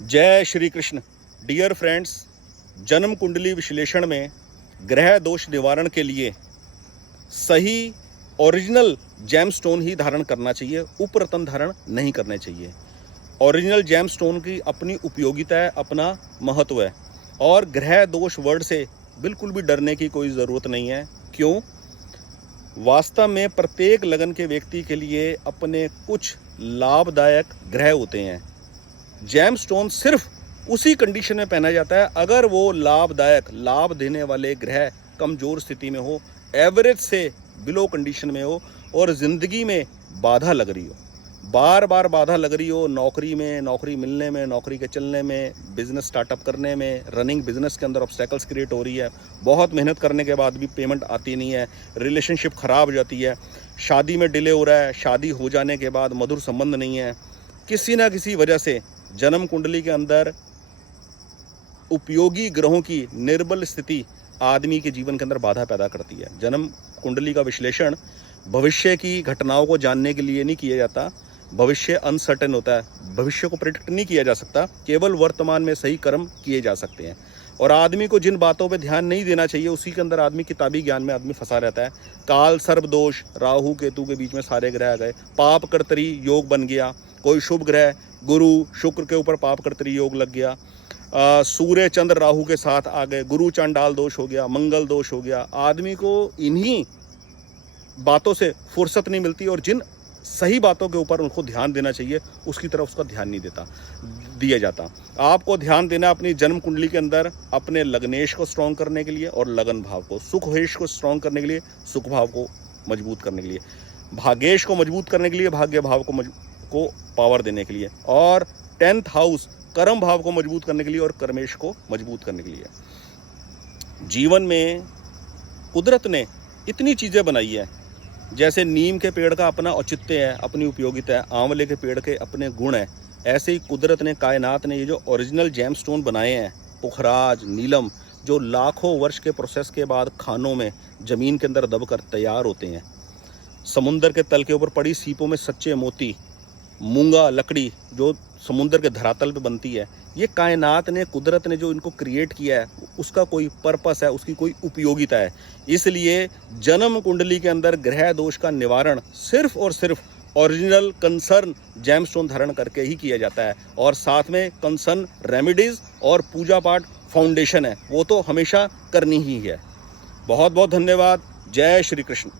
जय Shri Krishna. Dear friends, जन्म कुंडली विश्लेषण में ग्रह दोष निवारण के लिए सही ओरिजिनल जेमस्टोन ही धारण करना चाहिए, उपरतन धारण नहीं करने चाहिए। ओरिजिनल जेमस्टोन की अपनी उपयोगिता है, अपना महत्व है, और ग्रह दोष वर्ड से बिल्कुल भी डरने की कोई ज़रूरत नहीं है। क्यों? वास्तव में प्रत्येक लगन के व्यक्ति के लिए अपने कुछ लाभदायक ग्रह होते हैं। जेमस्टोन सिर्फ उसी कंडीशन में पहना जाता है अगर वो लाभदायक, लाभ देने वाले ग्रह कमज़ोर स्थिति में हो, एवरेज से बिलो कंडीशन में हो, और ज़िंदगी में बाधा लग रही हो, बार बार बाधा लग रही हो, नौकरी में, नौकरी मिलने में, नौकरी के चलने में, बिजनेस स्टार्टअप करने में, रनिंग बिजनेस के अंदर ऑब्स्टेकल्स क्रिएट हो रही है, बहुत मेहनत करने के बाद भी पेमेंट आती नहीं है, रिलेशनशिप ख़राब हो जाती है, शादी में डिले हो रहा है, शादी हो जाने के बाद मधुर संबंध नहीं है। किसी ना किसी वजह से जन्म कुंडली के अंदर उपयोगी ग्रहों की निर्बल स्थिति आदमी के जीवन के अंदर बाधा पैदा करती है। जन्म कुंडली का विश्लेषण भविष्य की घटनाओं को जानने के लिए नहीं किया जाता। भविष्य अनसर्टेन होता है, भविष्य को प्रेडिक्ट नहीं किया जा सकता, केवल वर्तमान में सही कर्म किए जा सकते हैं। और आदमी को जिन बातों पे ध्यान नहीं देना चाहिए उसी के अंदर आदमी किताबी ज्ञान में आदमी फंसा रहता है। काल सर्प दोष, राहु केतु के बीच में सारे ग्रह आ गए, पाप कर्तरी योग बन गया, कोई शुभ ग्रह गुरु शुक्र के ऊपर पाप कर्तरी योग लग गया, सूर्य चंद्र राहु के साथ आ गए, गुरु चांडाल दोष हो गया, मंगल दोष हो गया। आदमी को इन्हीं बातों से फुर्सत नहीं मिलती, और जिन सही बातों के ऊपर उनको ध्यान देना चाहिए उसकी तरफ उसका ध्यान नहीं दिया जाता। आपको ध्यान देना अपनी जन्म कुंडली के अंदर अपने लग्नेश को स्ट्रॉन्ग करने के लिए, और लगन भाव को, सुखहेश को स्ट्रॉन्ग करने के लिए, सुख भाव को मजबूत करने के लिए, भाग्येश को मजबूत करने के लिए, भाग्य भाव को पावर देने के लिए, और 10th हाउस कर्म भाव को मजबूत करने के लिए, और कर्मेश को मजबूत करने के लिए। जीवन में कुदरत ने इतनी चीज़ें बनाई है, जैसे नीम के पेड़ का अपना औचित्य है, अपनी उपयोगिता है, आंवले के पेड़ के अपने गुण हैं, ऐसे ही कुदरत ने, कायनात ने ये जो ओरिजिनल जेमस्टोन बनाए हैं, पुखराज, नीलम, जो लाखों वर्ष के प्रोसेस के बाद खानों में ज़मीन के अंदर दबकर तैयार होते हैं, समुंदर के तल के ऊपर पड़ी सीपों में सच्चे मोती, मूंगा लकड़ी जो समुंदर के धरातल पे बनती है, ये कायनात ने, कुदरत ने जो इनको क्रिएट किया है उसका कोई पर्पस है, उसकी कोई उपयोगिता है। इसलिए जन्म कुंडली के अंदर ग्रह दोष का निवारण सिर्फ और सिर्फ ओरिजिनल कंसर्न जेमस्टोन धारण करके ही किया जाता है, और साथ में कंसर्न रेमेडीज और पूजा पाठ फाउंडेशन है, वो तो हमेशा करनी ही है। बहुत बहुत धन्यवाद। जय श्री कृष्ण।